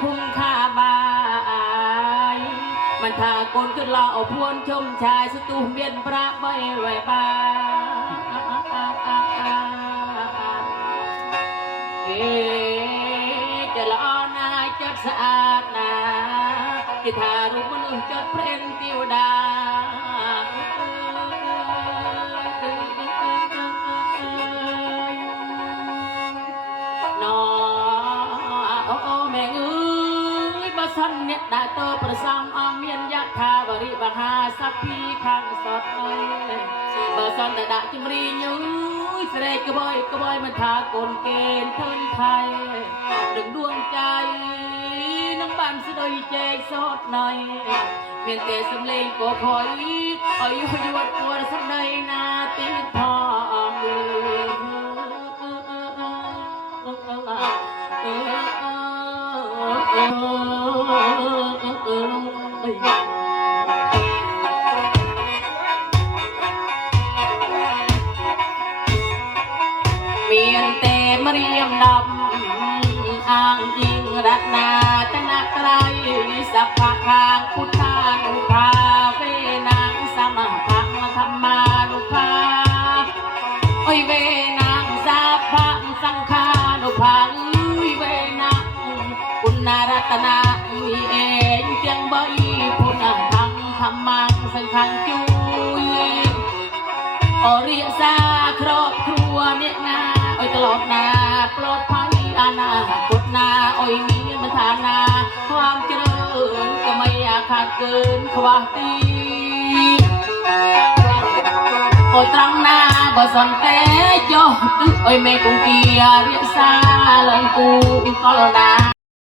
คุ้มค่าบาย มันถ้ากลจนเราเอาพวนชมชายสตูเบียนพระไม่ไหวบาเอจะละอนาจับสะอาดนาที่ทารุมนุษย์จดเพลนติวดา សិនអ្នកដែលតប្រសំអង្គមានយថាបរិបហាសព្ភីខាងសតអើយបើសិនតែដាក់ជំរីញូយស្រែកក្បយក្បយមិនថាកូនគេនធនថៃដឹងដួងใจនឹងបានស្ដីចែកសតណៃមានតែសំលេងក៏ខយឲ្យយួតពួរសម្ដីណាទីផងអឺមានទេមរៀមដំ มียนเตมเรียมดำอ้างยิงรัตนาจนาไกลสัพพะทางพุทธานุภาเวนังสมภังธรรมานุภาโอยเวนังสัพพะสังฆานุภาเวนังคุณรัตนามีเองเจียงบ่อย អរិយសាគ្របគ្រួអ្នកណាអុយក្លត់ណាប្លត់ផៃអាណាពុតណាអុយមានមិនថាណាความជ្រឿនក៏មិនអាខាតកើនខ្វះទីអូត្រង់ណាបើសន្តែចុះអុយមេគង្គារិយសាឡើងគូកលណា